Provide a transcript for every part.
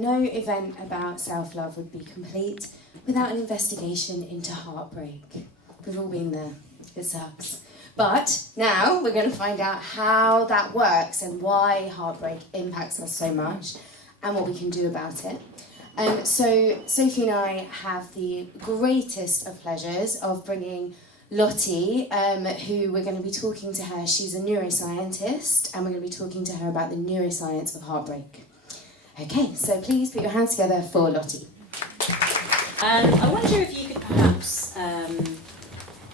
no event about self-love would be complete without an investigation into heartbreak. We've all been there. It sucks. But now we're going to find out how that works and why heartbreak impacts us so much and what we can do about it. So Sophie and I have the greatest of pleasures of bringing Lottie, who we're going to be talking to her. She's a neuroscientist, and we're going to be talking to her about the neuroscience of heartbreak. Okay, so please put your hands together for Lottie. I wonder if you could perhaps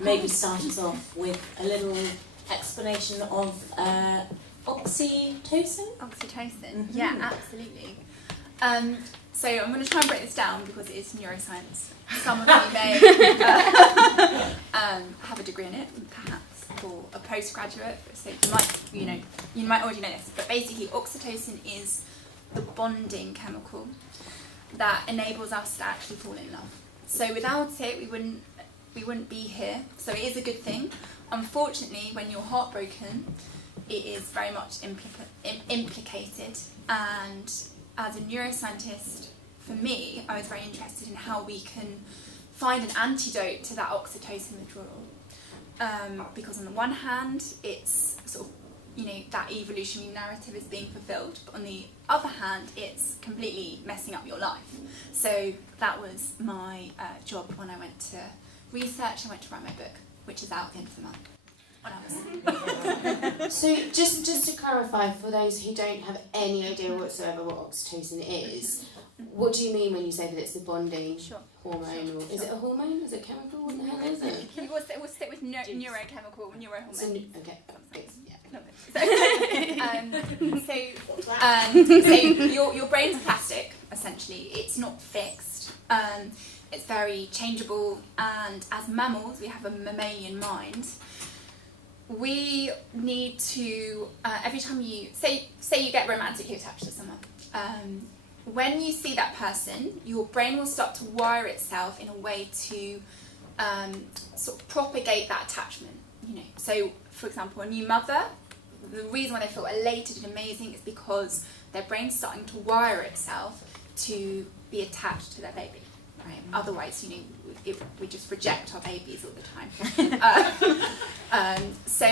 maybe start us off with a little explanation of oxytocin? Oxytocin, yeah, absolutely. So I'm going to try and break this down because it is neuroscience. Some of you may have a degree in it, perhaps for a postgraduate. So you might already know this. But basically, oxytocin is the bonding chemical that enables us to actually fall in love. So without it, we wouldn't be here. So it is a good thing. Unfortunately, when you're heartbroken, it is very much implicated. And as a neuroscientist, for me, I was very interested in how we can find an antidote to that oxytocin withdrawal. Because on the one hand, it's sort of, that evolutionary narrative is being fulfilled, but on the other hand, it's completely messing up your life. So that was my job when I went to research. I went to write my book, which is out at the end of the month. So just to clarify, for those who don't have any idea whatsoever what oxytocin is, what do you mean when you say that it's the bonding hormone? Or is it a hormone? Is it chemical? What the hell is it? We'll stick with neurochemical, neurohormone. Okay, so your brain's plastic, essentially. It's not fixed. It's very changeable, and as mammals, we have a mammalian mind. We need to, every time you, say you get romantically attached to someone, when you see that person, your brain will start to wire itself in a way to sort of propagate that attachment, So, for example, a new mother, the reason why they feel elated and amazing is because their brain's starting to wire itself to be attached to their baby, right? Otherwise, we just reject our babies all the time. So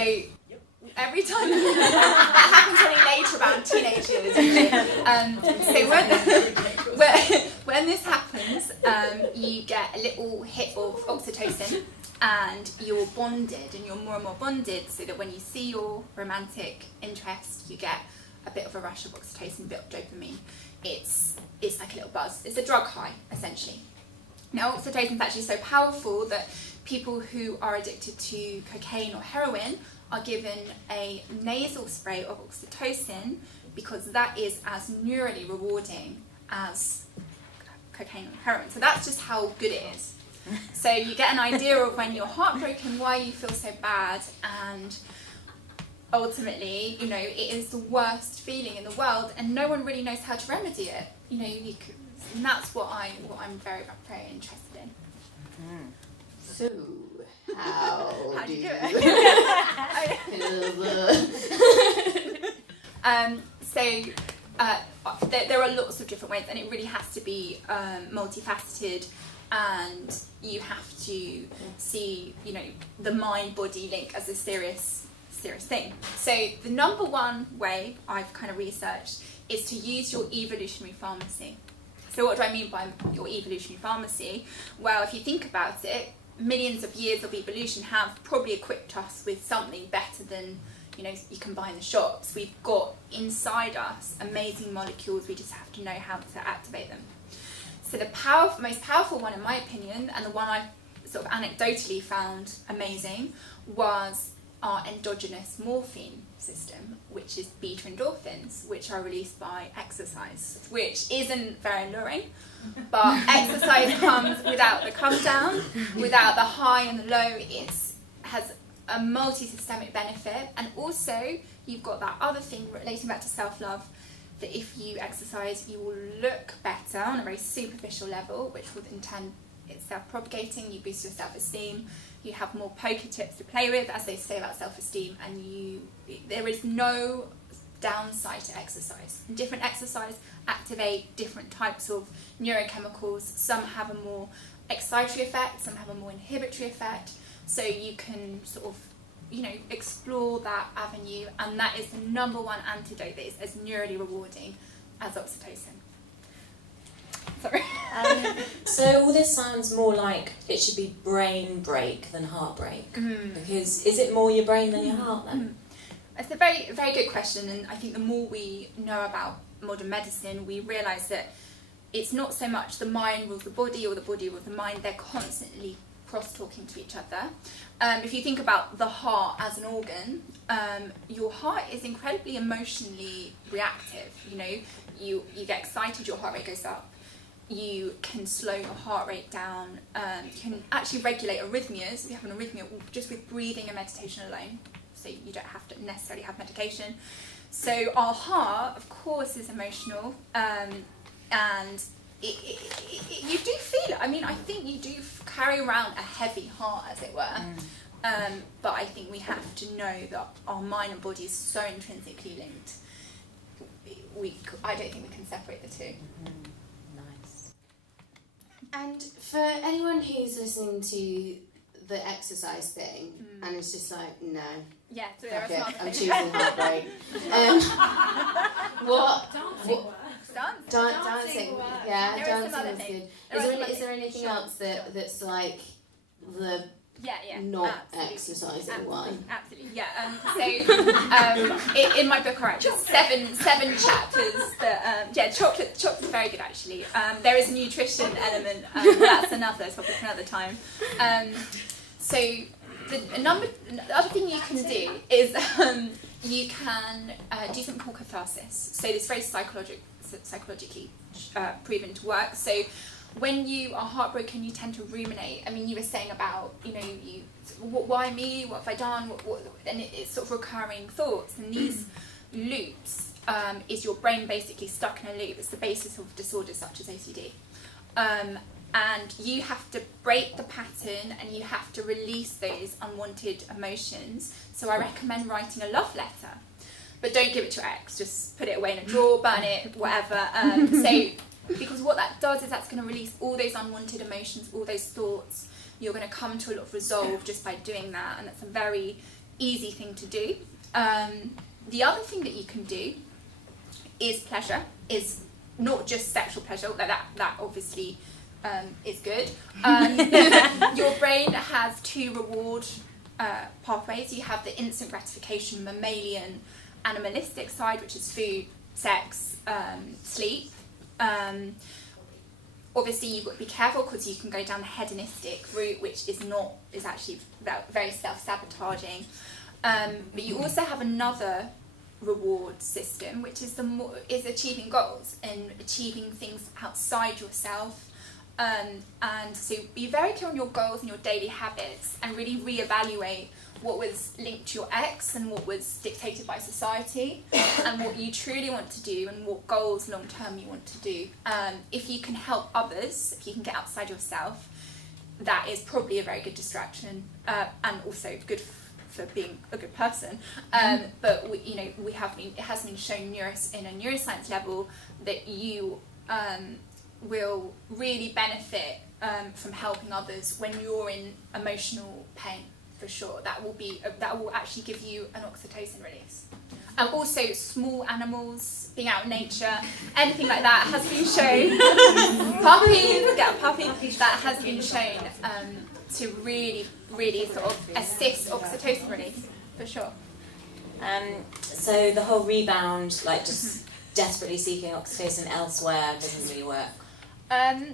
every time that happens only later about teenagers. So when this happens, you get a little hit of oxytocin, and you're bonded, and you're more and more bonded, so that when you see your romantic interest, you get a bit of a rush of oxytocin, a bit of dopamine. It's like a little buzz. It's a drug high, essentially. Now, oxytocin is actually so powerful that people who are addicted to cocaine or heroin are given a nasal spray of oxytocin because that is as neurally rewarding as cocaine or heroin. So that's just how good it is. So you get an idea of when you're heartbroken, why you feel so bad, and ultimately, it is the worst feeling in the world, and no one really knows how to remedy it. And that's what I'm very, very interested in. So, how do you do it? There are lots of different ways, and it really has to be multifaceted, and you have to see, the mind-body link as a serious thing. So the number one way I've kind of researched is to use your evolutionary pharmacy. So what do I mean by your evolutionary pharmacy? Well, if you think about it, millions of years of evolution have probably equipped us with something better than you can buy in the shops. We've got inside us amazing molecules, we just have to know how to activate them. So the most powerful one, in my opinion, and the one I sort of anecdotally found amazing, was our endogenous morphine system, which is beta endorphins, which are released by exercise, which isn't very alluring, but exercise comes without the come down, without the high and the low. It has a multi-systemic benefit, and also you've got that other thing relating back to self-love, that if you exercise, you will look better on a very superficial level, which will in turn, it's self-propagating, you boost your self-esteem, you have more poker chips to play with, as they say about self-esteem, and there is no downside to exercise. And different exercise activate different types of neurochemicals. Some have a more excitatory effect, some have a more inhibitory effect. So you can sort of, explore that avenue, and that is the number one antidote that is as neurally rewarding as oxytocin. Sorry. So all this sounds more like it should be brain break than heartbreak. Because is it more your brain than your heart then? It's a very, very good question, and I think the more we know about modern medicine, we realise that it's not so much the mind rules the body or the body rules the mind, they're constantly cross-talking to each other. If you think about the heart as an organ, your heart is incredibly emotionally reactive. You get excited, your heart rate goes up. You can slow your heart rate down. You can actually regulate arrhythmias if you have an arrhythmia just with breathing and meditation alone. So you don't have to necessarily have medication. So our heart, of course, is emotional, and you do feel it. I mean, I think you do carry around a heavy heart, as it were. But I think we have to know that our mind and body is so intrinsically linked. I don't think we can separate the two. Nice. And for anyone who's listening to the exercise thing and it's just like, no, Yeah, so there are fuck some it, other I'm things. choosing heartbreak. Dancing. Yeah, There are some dancing other is things. good. There are some Is other there anything things. else that's like the Yeah, not absolutely. exercising one? Absolutely, yeah. In my book are actually seven chapters that, chocolate's very good actually. There is a nutrition element, that's another topic for another time. So the other thing you can do is you can do something called catharsis. So this is very psychologically proven to work. So when you are heartbroken, you tend to ruminate. I mean, you were saying about, why me? What have I done? And it's sort of recurring thoughts. And these loops is your brain basically stuck in a loop. It's the basis of disorders such as OCD. And you have to break the pattern and you have to release those unwanted emotions. So I recommend writing a love letter. But don't give it to your ex. Just put it away in a drawer, burn it, whatever. Because what that does is that's going to release all those unwanted emotions, all those thoughts. You're going to come to a lot of resolve just by doing that, and that's a very easy thing to do. The other thing that you can do is pleasure, is not just sexual pleasure, that obviously is good. Your brain has two reward pathways. You have the instant gratification, mammalian, animalistic side, which is food, sex, sleep. Obviously you've got to be careful because you can go down the hedonistic route, which is actually very self-sabotaging. But you also have another reward system, which is achieving goals and achieving things outside yourself. And so be very clear on your goals and your daily habits, and really reevaluate what was linked to your ex and what was dictated by society, and what you truly want to do and what goals long term you want to do. If you can help others, if you can get outside yourself, that is probably a very good distraction, and also good for being a good person. But it has been shown in a neuroscience level that you will really benefit from helping others when you're in emotional pain. For sure, that will actually give you an oxytocin release. Also, small animals, being out in nature, anything like that has been shown. Puppies, get a puppy. That has been shown to really, really sort of assist oxytocin release, for sure. So the whole rebound, like just desperately seeking oxytocin elsewhere, doesn't really work. That's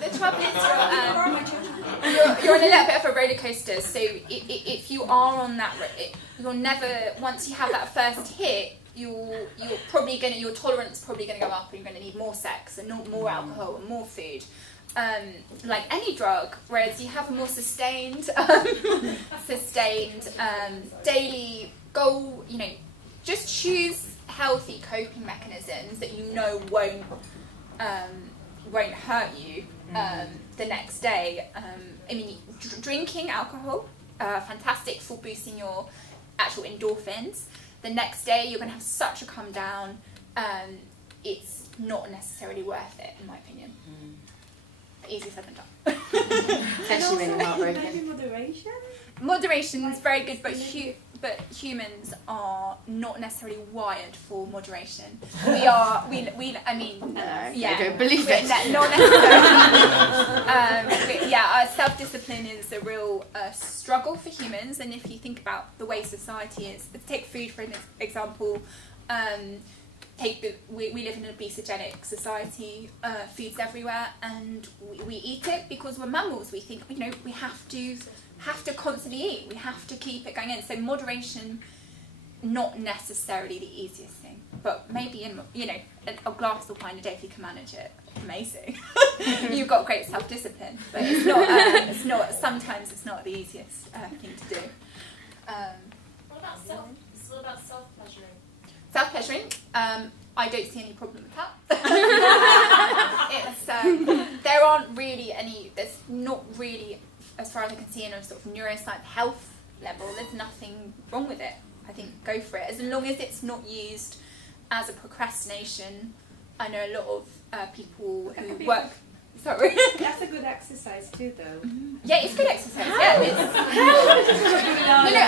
the trouble is you're on a little bit of a roller coaster. So if you are on that, you're never. Once you have that first hit, your tolerance is probably going to go up, and you're going to need more sex and more alcohol and more food. Like any drug, whereas you have a more sustained daily goal. Just choose healthy coping mechanisms that won't hurt you. the next day. I mean, drinking alcohol, fantastic for boosting your actual endorphins. The next day, you're going to have such a come down. It's not necessarily worth it, in my opinion. Easier said than done. Especially when you're heartbroken. Maybe moderation? Moderation is very good, but humans are not necessarily wired for moderation. I don't believe it. Not necessarily. Self-discipline is a real struggle for humans, and if you think about the way society is, take food for an example. We live in an obesogenic society. Food's everywhere, and we eat it because we're mammals. We think we have to constantly eat. We have to keep it going in. So moderation, not necessarily the easiest thing, but maybe a glass of wine a day if you can manage it. Amazing. You've got great self-discipline, but it's not. Sometimes it's not the easiest thing to do. What about self-pleasuring? Self-pleasuring, I don't see any problem with that. There aren't really any, there's not really, as far as I can see, in a sort of neuroscience health level, there's nothing wrong with it. I think go for it. As long as it's not used as a procrastination. I know a lot of people who work... Sorry. That's a good exercise too, though. Yeah, it's good exercise. Yeah,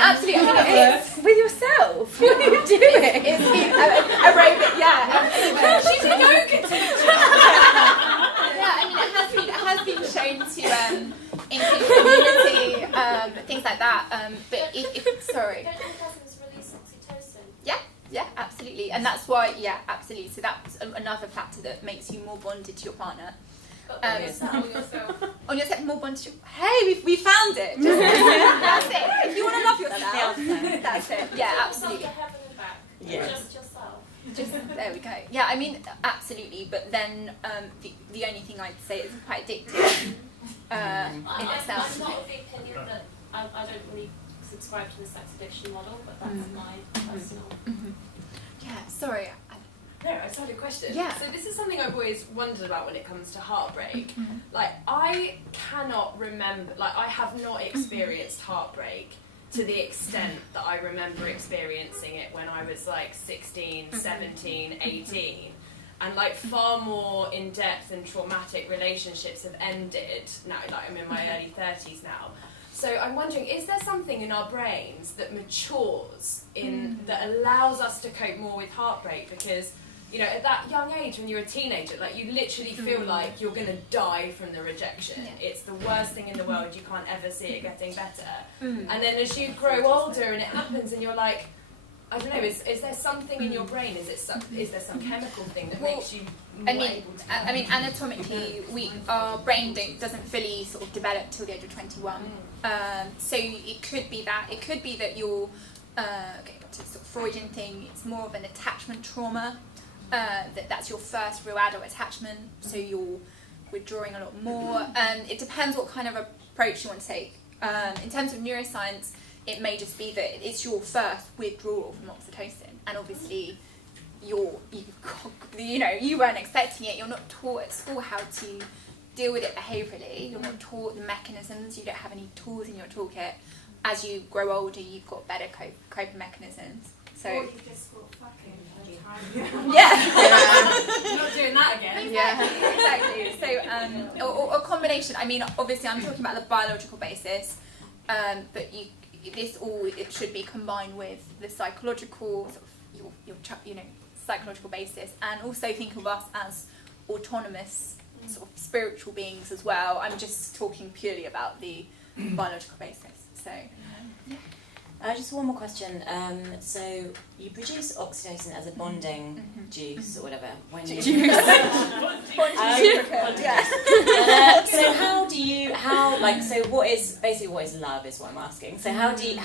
absolutely. It's with yourself. What are you doing? It's aerobic. Yeah. She's a yoga teacher. Yeah, I mean, it has been shown to increase immunity, things like that. But if sorry. Don't orgasms release oxytocin? Yeah, absolutely, and that's why. Yeah, absolutely. So that's another factor that makes you more bonded to your partner. On yourself. On yourself, more bonded to... Hey, we found it. That's it. If you want to love yourself, that's it. Yeah, absolutely. Yourself to heaven and back. Yeah. Just yourself. There we go. Yeah, I mean, absolutely. But then the only thing I'd say is quite addictive in itself. I'm not of the opinion that I don't really subscribe to the sex addiction model, but that's my personal... Yeah, sorry. No, I just had a question. Yeah. So this is something I've always wondered about when it comes to heartbreak. Like, I cannot remember, I have not experienced heartbreak to the extent that I remember experiencing it when I was 16, 17, 18. And far more in-depth and traumatic relationships have ended now, I'm in my early 30s now. So I'm wondering, is there something in our brains that matures that allows us to cope more with heartbreak? Because at that young age, when you're a teenager, you literally feel like you're going to die from the rejection. Yeah. It's the worst thing in the world. You can't ever see it getting better. And then as you grow older and it happens and you're I don't know, is there something in your brain? Is there some chemical thing that makes you more able to... I mean, anatomically, our brain doesn't fully sort of develop till the age of 21. So it could be that. It could be that you're, to sort of Freudian thing, it's more of an attachment trauma. That's your first real adult attachment, so you're withdrawing a lot more. It depends what kind of approach you want to take. In terms of neuroscience, it may just be that it's your first withdrawal from oxytocin, and obviously you weren't expecting it. You're not taught at school how to deal with it behaviourally. You're not taught the mechanisms. You don't have any tools in your toolkit. As you grow older, you've got better coping mechanisms. So. Or you just thought, fucking. Yeah. Not doing that again. Yeah, exactly. So, or a combination. I mean, obviously, I'm talking about the biological basis, but it should be combined with the psychological, sort of your psychological basis, and also think of us as autonomous, sort of spiritual beings as well. I'm just talking purely about the biological basis. So. Yeah. Just one more question. So you produce oxytocin as a bonding juice or whatever when you So what is love is what I'm asking. So how do you know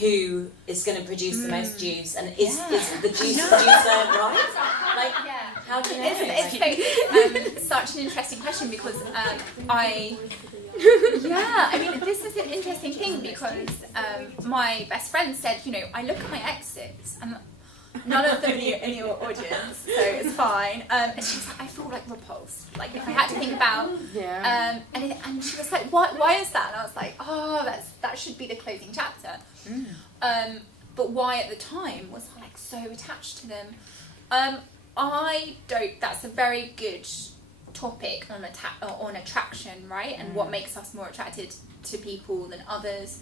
who is going to produce the most juice, and is the juice producer right? How do you know? It's such an interesting question because I mean, this is an interesting thing because my best friend said, I look at my exes and none of them in your audience, so it's fine. And she was like, I feel like repulsed. Like if I had to think about, and she was like, why is that? And I was like, oh, that should be the closing chapter. But why at the time was I like so attached to them? I don't. That's a very good topic on attraction, right? And what makes us more attracted to people than others.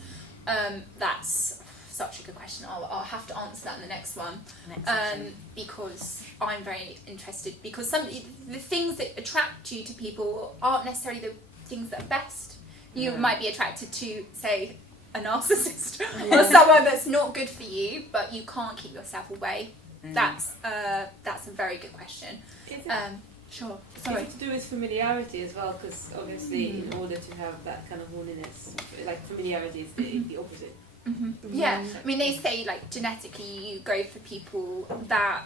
That's such a good question. I'll have to answer that in the next one. Because I'm very interested. Because the things that attract you to people aren't necessarily the things that are best. You might be attracted to, say, a narcissist or someone that's not good for you, but you can't keep yourself away. That's a very good question. Sure. Sorry. Is it to do with familiarity as well? Because obviously, in order to have that kind of horniness, like familiarity is the opposite. Yeah, I mean, they say like genetically you go for people that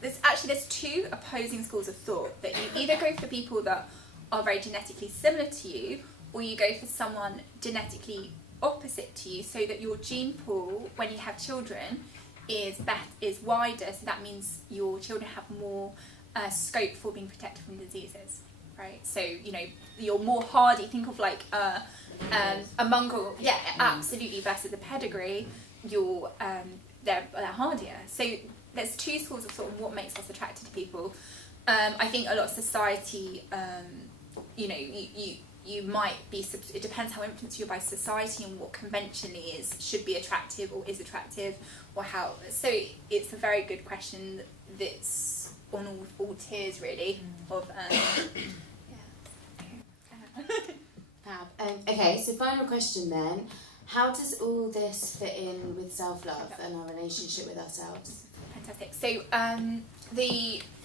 there's two opposing schools of thought, that you either go for people that are very genetically similar to you, or you go for someone genetically opposite to you, so that your gene pool when you have children is wider. So that means your children have more scope for being protected from diseases, right? So you're more hardy. Think of like a mongrel, absolutely, versus a pedigree. They're hardier. So there's two schools of thought on what makes us attracted to people. I think a lot of society, you might be. It depends how influenced you're by society and what conventionally should be attractive or is attractive, or how. So it's a very good question that's on all tiers really of. Fab. Okay, so final question then. How does all this fit in with self-love and our relationship with ourselves? Fantastic. So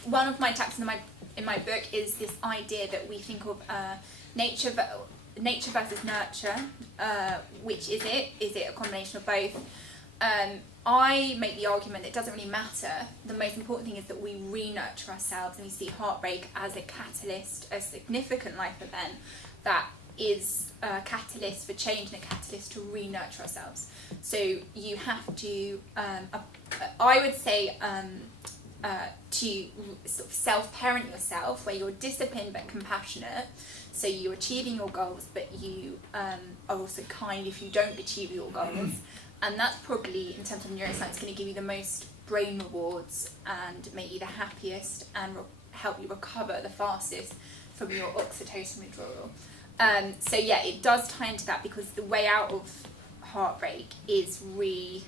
one of my chapters in my book is this idea that we think of nature versus nurture. Which is it? Is it a combination of both? I make the argument that it doesn't really matter. The most important thing is that we re-nurture ourselves, and we see heartbreak as a catalyst, a significant life event that is a catalyst for change and a catalyst to re-nurture ourselves. So you have to, I would say, to sort of self-parent yourself, where you're disciplined but compassionate. So you're achieving your goals, but you are also kind if you don't achieve your goals. And that's probably, in terms of neuroscience, going to give you the most brain rewards and make you the happiest and help you recover the fastest from your oxytocin withdrawal. So yeah, it does tie into that, because the way out of heartbreak is re-loving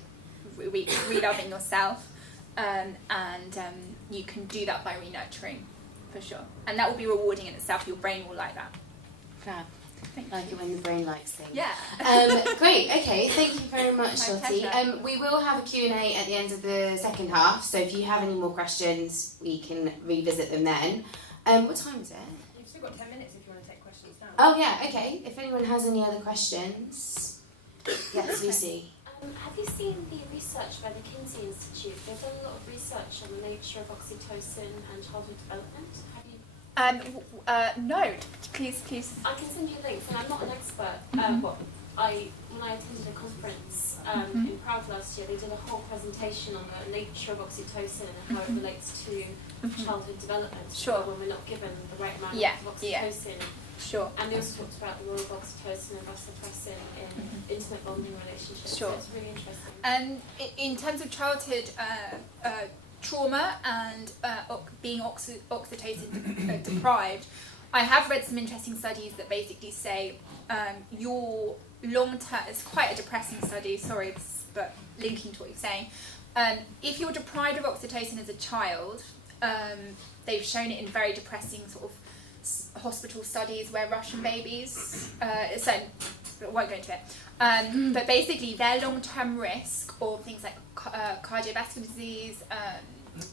yourself, and you can do that by re-nurturing, for sure. And that will be rewarding in itself. Your brain will like that. Fab. Like it when the brain likes things. Yeah. Great. Okay. Thank you very much, My Lottie. pleasure. We will have a Q&A at the end of the second half. So if you have any more questions, we can revisit them then. What time is it? You've still got 10 minutes if you want to take questions now. Oh yeah. Okay. If anyone has any other questions, yes, Lucy. Have you seen the research by the Kinsey Institute? They've done a lot of research on the nature of oxytocin and childhood development. Have you? No. Please. I can send you links, and I'm not an expert. When I attended a conference in Prague last year, they did a whole presentation on the nature of oxytocin and how it relates to childhood development. Sure. When we're not given the right amount of oxytocin. Yeah. Sure. And they also talked about the role of oxytocin and vasopressin in intimate bonding relationships. Sure. So it's really interesting. In terms of childhood trauma and being oxytocin deprived, I have read some interesting studies that basically say your long-term, it's quite a depressing study, sorry, but linking to what you're saying, if you're deprived of oxytocin as a child, they've shown it in very depressing sort of hospital studies where Russian babies, so I won't go into it, but basically their long-term risk of things like cardiovascular disease,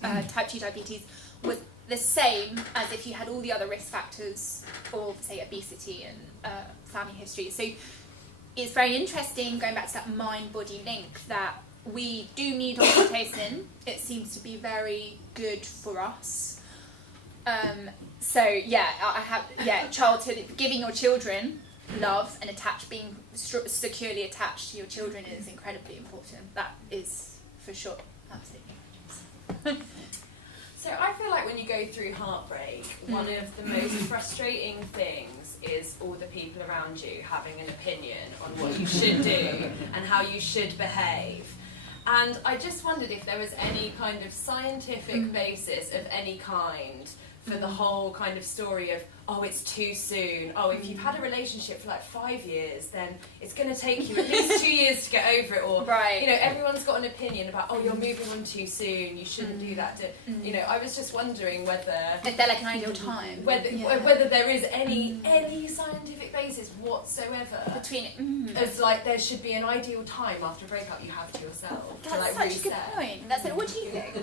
type 2 diabetes was the same as if you had all the other risk factors of, say, obesity and family history. So it's very interesting, going back to that mind-body link, that we do need oxytocin. It seems to be very good for us. So childhood, giving your children love and being securely attached to your children is incredibly important. That is for sure, absolutely. So I feel like when you go through heartbreak, one of the most frustrating things is all the people around you having an opinion on what you should do and how you should behave. And I just wondered if there was any kind of scientific basis of any kind for the whole kind of story of, oh, it's too soon. Oh, if you've had a relationship for like 5 years, then it's going to take you at least 2 years to get over it. Or, Right. you know, everyone's got an opinion about, oh, you're moving on too soon. You shouldn't do that. You know, I was just wondering whether Is there like an ideal time? whether there is any scientific basis whatsoever Between as like there should be an ideal time after a breakup you have to yourself to That's like such reset. a good point. That's it. What do you think?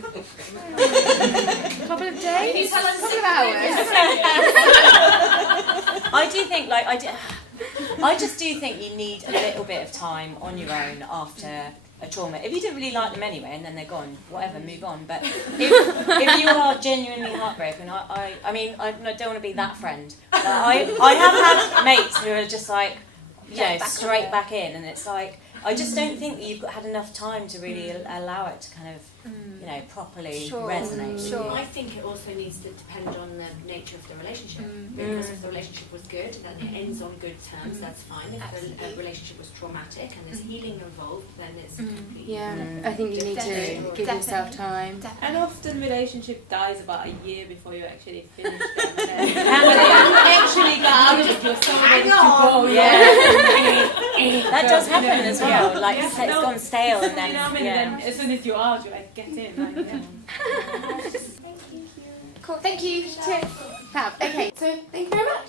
Couple of days? Can you tell us Couple of hours? I do think, like, I just do think you need a little bit of time on your own after a trauma. If you didn't really like them anyway and then they're gone, whatever, move on. But if you are genuinely heartbroken, I mean, I don't want to be that friend. But I have had mates who are just like, you know, straight back in, and it's like, I just don't think that you've had enough time to really allow it to kind of, you know, properly resonate. Sure. I think it also needs to depend on the nature of the relationship. Because if the relationship was good, then it ends on good terms, that's fine. If the relationship was traumatic and there's healing involved, then it's completely I think you need to give yourself time. And often relationship dies about a year before you actually finish them. When you actually get out of it, you're so ready to go. That does happen as well. Like, it's gone stale and then, you know what I mean? Then as soon as you're out, you're like, get in. Like, Cool. Thank you. Fab. Okay, so thank you very much.